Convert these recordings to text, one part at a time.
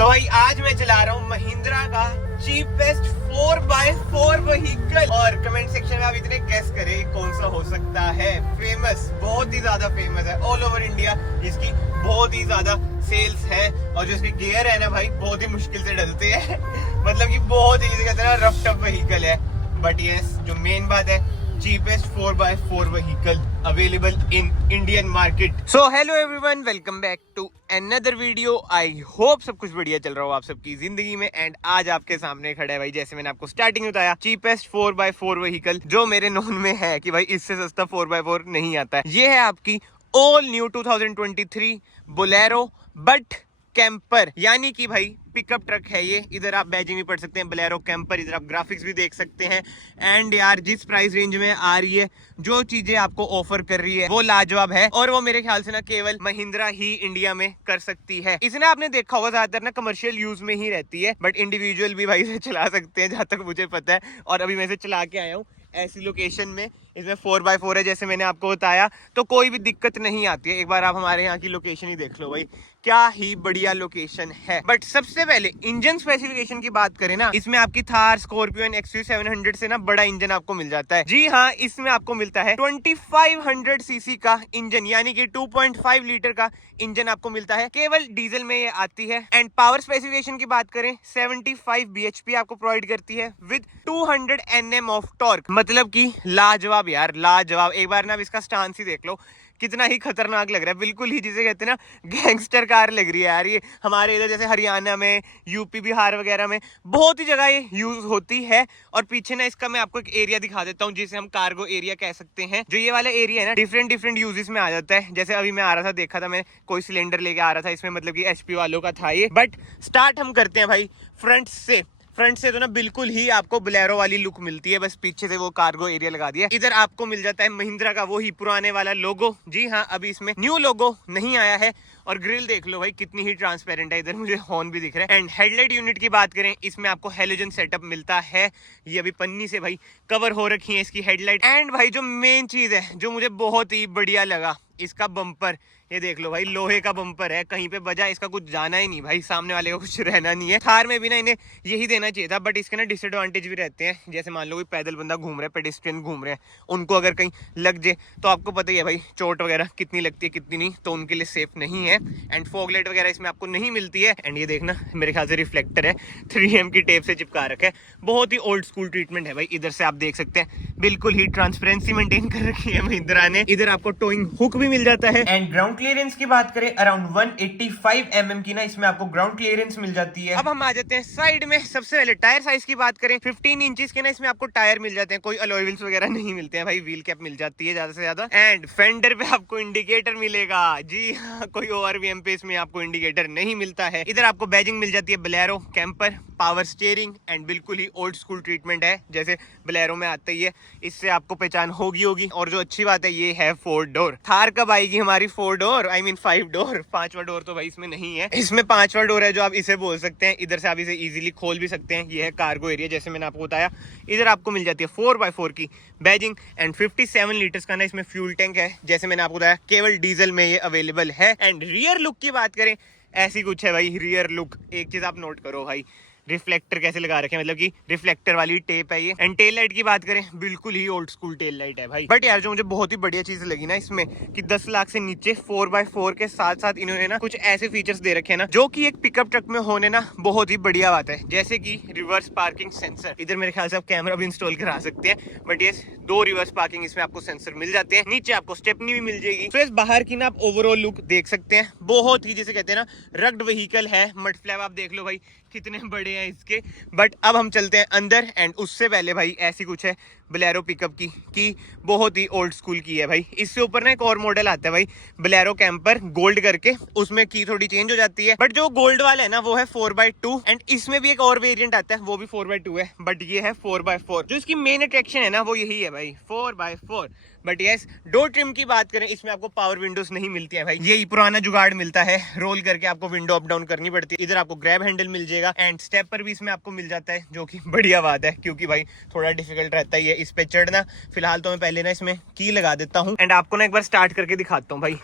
तो भाई आज मैं चला रहा हूँ महिंद्रा का चीपेस्ट 4x4 व्हीकल और कमेंट सेक्शन में आप इतने गेस करें कौन सा हो सकता है। फेमस, बहुत ही ज्यादा फेमस है ऑल ओवर इंडिया, इसकी बहुत ही ज्यादा सेल्स है और जो इसके गियर है ना भाई बहुत ही मुश्किल से डलते हैं मतलब कि बहुत ही जिसे कहते हैं ना रफ टफ व्हीकल है। बट यस, जो मेन बात है cheapest 4x4 vehicle available in Indian market. So hello everyone, welcome back to another video. I hope सब कुछ बढ़िया चल रहा हो आप सबकी जिंदगी में। एंड आज आपके सामने खड़ा है भाई, जैसे मैंने आपको स्टार्टिंग में बताया, cheapest 4x4 vehicle जो मेरे नोन में है कि भाई इससे सस्ता 4x4 नहीं आता है। ये है आपकी all new 2023 Bolero but camper, यानी कि भाई पिकअप ट्रक है ये। इधर आप बैजिंग भी पढ़ सकते हैं बोलेरो कैंपर, इधर आप ग्राफिक्स भी देख सकते हैं। एंड यार जिस प्राइस रेंज में आ रही है, जो चीजें आपको ऑफर कर रही है वो लाजवाब है और वो मेरे ख्याल से ना केवल महिंद्रा ही इंडिया में कर सकती है। इसने आपने देखा होगा ज्यादातर ना कमर्शियल यूज में ही रहती है, बट इंडिविजुअल भी भाई से चला सकते हैं जहां तक मुझे पता है। और अभी मैं इसे चला के आया हूँ ऐसी लोकेशन में, इसमें 4x4 है जैसे मैंने आपको बताया, तो कोई भी दिक्कत नहीं आती है। एक बार आप हमारे यहाँ की लोकेशन ही देख लो भाई, क्या ही बढ़िया लोकेशन है। बट सबसे पहले इंजन स्पेसिफिकेशन की बात करें ना, इसमें आपकी थार, स्कॉर्पियो एंड XUV 700 से ना बड़ा इंजन आपको मिल जाता है। जी हाँ, इसमें आपको मिलता है 2500 सीसी का इंजन, यानी कि 2.5 लीटर का इंजन आपको मिलता है। केवल डीजल में ये आती है। एंड पावर स्पेसिफिकेशन की बात करें, 75 bhp आपको प्रोवाइड करती है विद 200 Nm ऑफ टॉर्क। मतलब कि लाजवाब यार, लाजवाब। एक बार ना आप इसका स्टांस ही देख लो, कितना ही खतरनाक लग रहा है। बिल्कुल ही जिसे कहते हैं ना गैंगस्टर कार लग रही है यार ये। हमारे इधर जैसे हरियाणा में, यूपी, बिहार वगैरह में बहुत ही जगह ये यूज होती है। और पीछे ना इसका मैं आपको एक एरिया दिखा देता हूँ जिसे हम कार्गो एरिया कह सकते हैं। जो ये वाला एरिया है ना, डिफरेंट यूजेस में आ जाता है। जैसे अभी मैं आ रहा था, देखा था मैं, कोई सिलेंडर लेके आ रहा था इसमें, मतलब कि HP वालों का था ये। बट स्टार्ट हम करते हैं भाई फ्रंट से तो ना बिल्कुल ही आपको बोलेरो वाली लुक मिलती है, बस पीछे से वो कार्गो एरिया लगा दिया। इधर आपको मिल जाता है महिंद्रा का वो ही पुराने वाला लोगो। जी हाँ, अभी इसमें न्यू लोगो नहीं आया है। और ग्रिल देख लो भाई कितनी ही ट्रांसपेरेंट है, इधर मुझे हॉर्न भी दिख रहा है। एंड हेडलाइट यूनिट की बात करें, इसमें आपको हेलोजन सेटअप मिलता है। ये अभी पन्नी से भाई कवर हो रखी है इसकी हेडलाइट। एंड भाई जो मेन चीज है, जो मुझे बहुत ही बढ़िया लगा, इसका बम्पर। ये देख लो भाई, लोहे का बम्पर है, कहीं पे बजा इसका कुछ जाना ही नहीं भाई, सामने वाले को कुछ रहना नहीं है। थार में भी ना इन्हें यही देना चाहिए था, बट इसके ना डिसएडवांटेज भी रहते हैं। जैसे मान लो कोई पैदल बंदा घूम रहा है, पेडेस्ट्रियन घूम रहे हैं, उनको अगर कहीं लग जाए तो आपको पता ही है भाई चोट वगैरह कितनी लगती है कितनी नहीं, तो उनके लिए सेफ नहीं है। एंड फॉग लाइट वगैरह इसमें आपको नहीं मिलती है। एंड ये देखना, मेरे ख्याल से रिफ्लेक्टर है, 3M की टेप से चिपका रखा है। बहुत ही ओल्ड स्कूल ट्रीटमेंट है भाई। इधर से आप देख सकते हैं बिल्कुल ही ट्रांसपेरेंसी मेंटेन कर रखी है महिंद्रा ने। इधर आपको टोइंग हुक भी मिल जाता है। एंड ग्राउंड क्लियरेंस की बात करें, अराउंड 185 mm की ना इसमें आपको ग्राउंड क्लियरेंस मिल जाती है। अब हम आ जाते हैं साइड में। सबसे पहले टायर साइज की बात करें, 15 इंचेस के ना इसमें आपको टायर मिल जाते हैं। कोई अलॉय व्हील्स वगैरह नहीं मिलते हैं भाई, व्हील कैप मिल जाती है ज्यादा से ज्यादा। एंड फेंडर पे आपको इंडिकेटर मिलेगा। जी हाँ, कोई ORVM पे इसमें आपको इंडिकेटर नहीं मिलता है। इधर आपको बैजिंग मिल जाती है Bolero camper, power steering. And बिल्कुल ही ओल्ड स्कूल ट्रीटमेंट है, जैसे बोलेरो में आता ही है, इससे आपको पहचान होगी। और जो अच्छी बात है, ये है 4 डोर। थार कब आएगी हमारी 4 डोर, आई मीन 5 डोर। 5वां डोर तो भाई इसमें नहीं है, इसमें 5वां डोर है जो आप इसे बोल सकते हैं। इधर से आप इसे इजीली खोल भी सकते हैं। ये है कार्गो एरिया, जैसे मैंने आपको बताया। इधर आपको मिल जाती है 4x4 की बैजिंग। एंड 57 लीटर्स का ना इसमें फ्यूल टैंक है, जैसे मैंने आपको बताया केवल डीजल में ये अवेलेबल है। एंड रियर लुक की बात करें, ऐसी कुछ है भाई रियर लुक। एक चीज आप नोट करो भाई, रिफ्लेक्टर कैसे लगा रखे हैं, मतलब कि रिफ्लेक्टर वाली टेप है ये। एंड टेल लाइट की बात करें, बिल्कुल ही ओल्ड स्कूल टेल लाइट है भाई। बट यार जो मुझे बहुत ही बढ़िया चीज लगी ना इसमें, कि 10 लाख से नीचे 4x4 के साथ साथ इन्होंने ना कुछ ऐसे फीचर्स दे रखे हैं ना, जो कि एक पिकअप ट्रक में होने ना बहुत ही बढ़िया बात है। जैसे कि रिवर्स पार्किंग सेंसर, इधर मेरे ख्याल से आप कैमरा भी इंस्टॉल करा सकते हैं। बट ये 2 रिवर्स पार्किंग इसमें आपको सेंसर मिल जाते हैं। नीचे आपको स्टेपनी भी मिल जाएगी। तो इस बाहर की ना आप ओवरऑल लुक देख सकते हैं, बहुत ही जिसे कहते हैं ना रग्ड व्हीकल है। मड फ्लैप आप देख लो भाई कितने बड़े हैं इसके। बट अब हम चलते हैं अंदर। एंड उससे पहले भाई ऐसी कुछ है बोलेरो पिकअप की बहुत ही ओल्ड स्कूल की है भाई। इससे ऊपर ना एक और मॉडल आता है भाई, बोलेरो कैंपर गोल्ड करके, उसमें की थोड़ी चेंज हो जाती है। बट जो गोल्ड वाला है ना वो है 4x2। एंड इसमें भी एक और वेरिएंट आता है, वो भी 4x2 है, बट ये है 4x4। जो इसकी मेन अट्रैक्शन है ना वो यही है भाई, 4x4। But yes, door trim की बात करें, इसमें आपको पावर विंडोज नहीं मिलती है भाई, यही पुराना जुगाड़ मिलता है, रोल करके आपको विंडो अप डाउन करनी पड़ती है। इधर आपको ग्रैब हैंडल मिल जाएगा। एंड स्टेपर भी इसमें आपको मिल जाता है, जो कि बढ़िया बात है, क्योंकि भाई थोड़ा डिफिकल्ट रहता है इस पे चढ़ना। फिलहाल तो मैं पहले ना इसमें की लगा देता हूँ। एंड आपको ना एक बार स्टार्ट करके दिखाता हूँ भाई।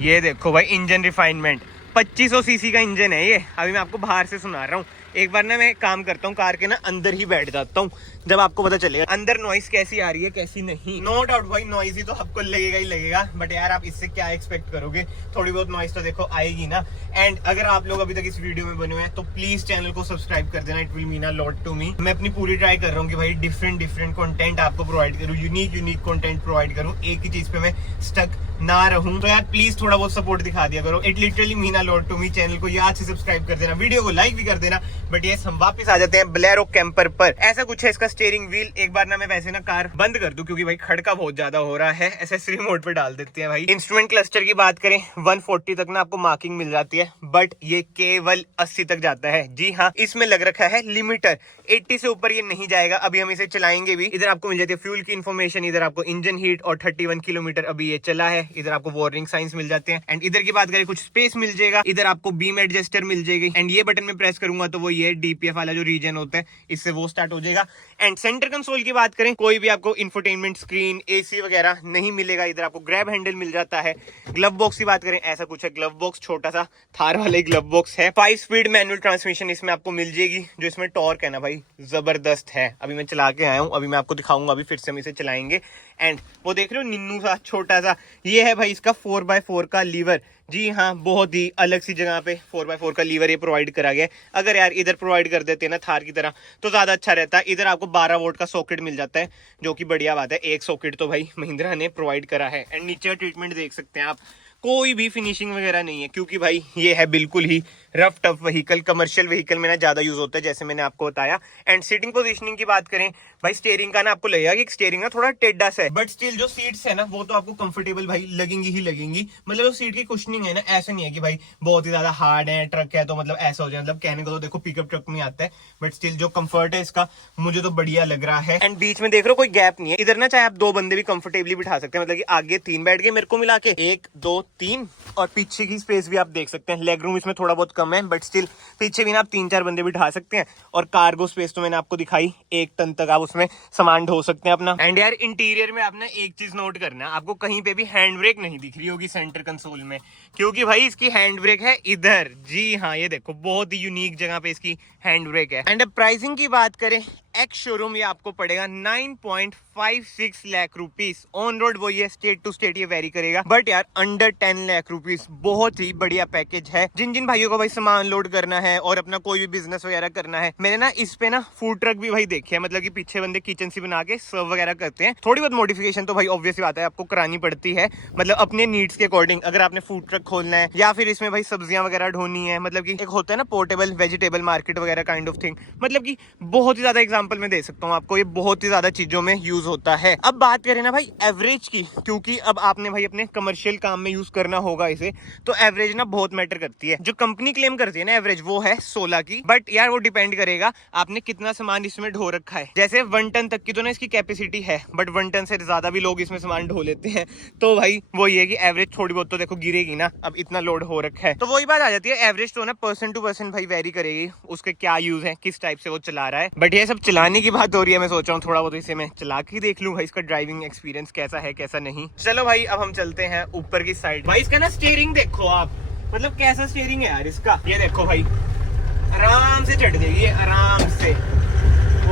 ये देखो भाई, इंजन रिफाइनमेंट 2500 सीसी का इंजन है ये। अभी मैं आपको बाहर से सुना रहा हूँ। एक बार ना मैं काम करता हूँ, कार के ना अंदर ही बैठ जाता हूँ, जब आपको पता चलेगा अंदर नॉइस कैसी आ रही है कैसी नहीं। नो डाउट भाई नॉइस ही तो आपको लगेगा ही लगेगा, बट यार आप इससे क्या एक्सपेक्ट करोगे, थोड़ी बहुत नॉइस तो देखो आएगी ना। एंड अगर आप लोग अभी तक इस वीडियो में बने हुए हैं तो प्लीज चैनल को सब्सक्राइब कर देना, it will mean a lot to me. मैं अपनी पूरी ट्राई कर रहा हूँ कि भाई डिफरेंट कंटेंट आपको प्रोवाइड करूँ, यूनिक कंटेंट प्रोवाइड करूँ, एक ही चीज पे मैं स्टक ना रहूं। तो यार प्लीज थोड़ा बहुत सपोर्ट दिखा दिया करो, it literally mean a lot to me. Channel को याद से सब्सक्राइब कर देना, वीडियो को लाइक भी कर देना। बट ये हम वापस आ जाते हैं बोलेरो कैंपर पर। ऐसा कुछ है इसका स्टीयरिंग व्हील। एक बार ना मैं वैसे ना कार बंद कर दूं क्योंकि भाई खड़का बहुत ज्यादा हो रहा है, एसेसरी मोड पे डाल देते हैं भाई। इंस्ट्रूमेंट क्लस्टर की बात करें 140 तक ना आपको मार्किंग मिल जाती है, बट ये केवल 80 तक जाता है। जी हाँ, इसमें लग रखा है लिमिटर, 80 से ऊपर ये नहीं जाएगा। अभी हम इसे चलाएंगे भी। इधर आपको मिल जाती है फ्यूल की इन्फॉर्मेशन, इधर आपको इंजन हीट और 31 किलोमीटर अभी ये चला है। इधर आपको वार्निंग साइंस मिल जाते हैं। एंड इधर की बात करें कुछ स्पेस मिल जाएगा, इधर आपको बीम एडजस्टर मिल जाएगी। एंड ये बटन में प्रेस करूंगा तो वो ये डीपीएफ वाला जो रीजन होता है इससे वो स्टार्ट हो जाएगा। एंड सेंटर कंसोल की बात करें, कोई भी आपको इंफोटेनमेंट स्क्रीन एसी वगैरह नहीं मिलेगा। इधर आपको ग्रैब हैंडल मिल जाता है। ग्लव बॉक्स की बात करें ऐसा कुछ है, ग्लव बॉक्स छोटा सा थार वाला ग्लव बॉक्स है। 5 स्पीड मैनुअल ट्रांसमिशन इसमें आपको मिल जाएगी, जो इसमें टॉर्क है ना भाई जबरदस्त है। अभी मैं चला के आया हूँ, अभी मैं आपको दिखाऊंगा, अभी फिर से हम इसे चलाएंगे। एंड वो देख रहे हो निन्नू सा छोटा सा, ये है भाई इसका 4x4 का लीवर। जी हाँ, बहुत ही अलग सी जगह पे 4x4 का लीवर ये प्रोवाइड करा गया है। अगर यार इधर प्रोवाइड कर देते हैं ना थार की तरह तो ज्यादा अच्छा रहता है। इधर आपको 12 वोल्ट का सॉकेट मिल जाता है, जो कि बढ़िया बात है। एक सॉकेट तो भाई महिंद्रा ने प्रोवाइड करा है। एंड नीचे का ट्रीटमेंट देख सकते हैं आप, कोई भी फिनिशिंग वगैरह नहीं है, क्योंकि भाई ये है बिल्कुल ही rough tough vehicle. Commercial vehicle में ना ज्यादा यूज होता है, जैसे मैंने आपको बताया। एंड सीटिंग पोजीशनिंग की बात करें भाई, स्टीयरिंग का ना आपको लगेगा कि स्टीयरिंग ना थोड़ा टेढ़ा सा है, बट स्टिल जो सीट्स है ना वो तो आपको कंफर्टेबल भाई लगेंगी ही लगेंगी। मतलब जो सीट की कुशनिंग है ना, ऐसा नहीं है कि भाई बहुत ही ज्यादा हार्ड है, ट्रक है तो मतलब ऐसा हो जाए। मतलब कहने को तो देखो पिकअप ट्रक में आता है, बट स्टिल जो कंफर्ट है इसका मुझे तो बढ़िया लग रहा है। एंड बीच में देख रहे हो कोई गैप नहीं है। इधर ना चाहे आप 2 बंदे भी कंफर्टेबली बिठा सकते हैं, मतलब कि आगे 3 बैठ गए मेरे को मिला के, 1 2 3, और पीछे की स्पेस भी आप देख सकते हैं। लेग रूम इसमें थोड़ा बहुत कम है, बट स्टिल पीछे भी ना आप 3-4 बंदे बिठा सकते हैं। और कार्गो स्पेस तो मैंने आपको दिखाई, 1 टन तक आप उसमें सामान ढो सकते हैं अपना। एंड यार इंटीरियर में आपने एक चीज नोट करना, आपको कहीं पे भी हैंड ब्रेक नहीं दिख रही होगी सेंटर कंसोल में, क्योंकि भाई इसकी हैंड ब्रेक है इधर। जी हाँ, ये देखो बहुत ही यूनिक जगह पे इसकी हैंड ब्रेक है। एंड प्राइसिंग की बात करें, एक्स शोरूम ये आपको पड़ेगा 9.56 लाख रुपीस। ऑन रोड वो ये स्टेट टू स्टेट ये वेरी करेगा, बट यार अंडर 10 लाख रुपीस बहुत ही बढ़िया पैकेज है। जिन जिन भाइयों को भाई सामान लोड करना है और अपना कोई भी बिजनेस वगैरह करना है, मैंने ना इस पे ना फूड ट्रक भी भाई देखे हैं, मतलब कि पीछे बंदे किचन सी बना के सर्व वगैरह करते हैं। थोड़ी बहुत मॉडिफिकेशन तो भाई ऑब्वियस बात है आपको करानी पड़ती है, मतलब अपने नीड्स के अकॉर्डिंग। अगर आपने फूड ट्रक खोलना है या फिर इसमें भाई सब्जियां वगैरह ढोनी है, मतलब कि एक होता है ना पोर्टेबल वेजिटेबल मार्केट वगैरह काइंड ऑफ थिंग, मतलब कि बहुत ही ज्यादा एग्जांपल में दे सकता हूँ आपको, ये बहुत ही ज्यादा चीजों में यूज होता है। अब बात करें ना भाई एवरेज की, क्योंकि अब आपने भाई अपने कमर्शियल काम में यूज करना होगा इसे, तो एवरेज ना बहुत मैटर करती है। जो कंपनी क्लेम करती है ना एवरेज, वो है 16 की, बट यार वो डिपेंड करेगा आपने कितना सामान इसमें ढो रखा है। जैसे 1 टन तक की तो ना इसकी कैपेसिटी है, बट 1 टन से ज्यादा भी लोग इसमें सामान ढो लेते हैं, तो भाई वो ये कि एवरेज थोड़ी बहुत तो देखो गिरेगी ना। अब इतना लोड हो रखा है तो वही बात आ जाती है, एवरेज तो ना पर्सन टू पर्सन भाई वेरी करेगी, उसके क्या यूज है, किस टाइप से वो चला रहा है। बट ये सब चलाने की बात हो रही है, मैं सोच रहा हूँ थोड़ा बहुत इसे मैं चला के देख लूँ भाई इसका ड्राइविंग एक्सपीरियंस कैसा है कैसा नहीं। चलो भाई अब हम चलते हैं ऊपर की साइड। भाई इसका ना स्टीयरिंग देखो आप, मतलब कैसा स्टीयरिंग है यार इसका। ये देखो भाई आराम से चढ़ जाएगी आराम से।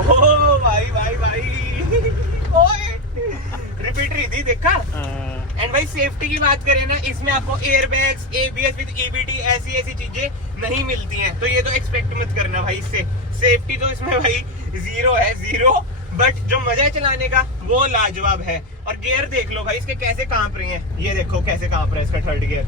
ओह भाई भाई भाई रिपीट रही थी देखा। एंड भाई सेफ्टी की बात करें ना, इसमें आपको एयरबैग्स, एबीएस विद ईबीडी ऐसी चीजें नहीं मिलती हैं, तो ये तो एक्सपेक्ट मत करना भाई इससे। सेफ्टी तो इसमें भाई 0 है 0, बट जो मजा है चलाने का वो लाजवाब है। और गियर देख लो भाई इसके कैसे कांप रहे हैं, ये देखो कैसे कांप रहा है इसका 3rd गियर।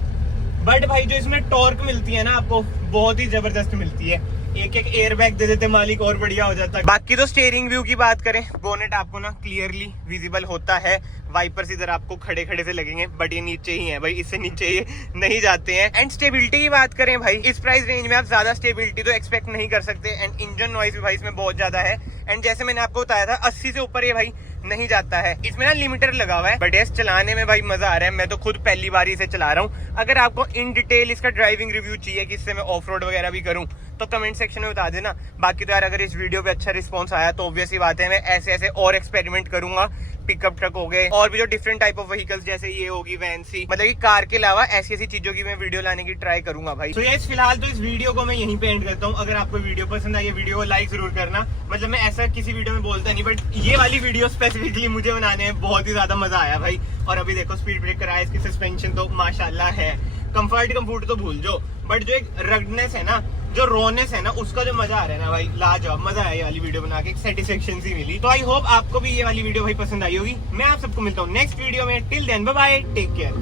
बट भाई जो इसमें टॉर्क मिलती है ना आपको, बहुत ही जबरदस्त मिलती है। एक एयर बैग दे देते मालिक और बढ़िया हो जाता है। बाकी तो स्टीयरिंग व्यू की बात करें, बोनेट आपको ना क्लियरली विजिबल होता है। वाइपर्स इधर आपको खड़े खड़े से लगेंगे, बट ये नीचे ही है भाई, इससे नीचे ये नहीं जाते हैं। एंड स्टेबिलिटी की बात करें भाई, इस प्राइस रेंज में आप ज्यादा स्टेबिलिटी तो एक्सपेक्ट नहीं कर सकते। एंड इंजन नॉइज भी भाई इसमें बहुत ज्यादा है। एंड जैसे मैंने आपको बताया था 80 से ऊपर ये भाई नहीं जाता है। इसमें ना लिमिटर लगा हुआ है, बट ये चलाने में भाई मजा आ रहा है। मैं तो खुद पहली बार इसे चला रहा हूँ। अगर आपको इन डिटेल इसका ड्राइविंग रिव्यू चाहिए कि इससे मैं ऑफ रोड वगैरह भी करूँ, तो कमेंट सेक्शन में बता देना। बाकी तो यार अगर इस वीडियो पे अच्छा रिस्पॉन्स आया तो ऑब्वियसली बात है मैं ऐसे और एक्सपेरिमेंट करूंगा पिकअप ट्रक हो गए, और भी जो डिफरेंट टाइप ऑफ व्हीकल्स, जैसे ये होगी वैन सी, मतलब कि कार के अलावा ऐसी ऐसी चीजों की मैं वीडियो लाने की ट्राई करूंगा भाई। तो ये फिलहाल तो इस वीडियो को मैं यहीं पे एंड करता हूँ। अगर आपको वीडियो पसंद आई, वीडियो को लाइक जरूर करना। मतलब मैं ऐसा किसी वीडियो में बोलता नहीं, बट ये वाली वीडियो स्पेसिफिकली मुझे बनाने में बहुत ही ज्यादा मजा आया भाई। और अभी देखो स्पीड ब्रेकर आया, इसकी सस्पेंशन तो माशाल्लाह है। कंफर्ट तो भूल जाओ, बट जो एक रगनेस है ना, जो रोनेस है ना, उसका जो मजा आ रहा है ना भाई, लाजवाब मजा आया ये वाली वीडियो बना के, एक सेटिस्फेक्शन सी मिली। तो आई होप आपको भी ये वाली वीडियो भाई पसंद आई होगी। मैं आप सबको मिलता हूँ नेक्स्ट वीडियो में। Till then bye bye, take care.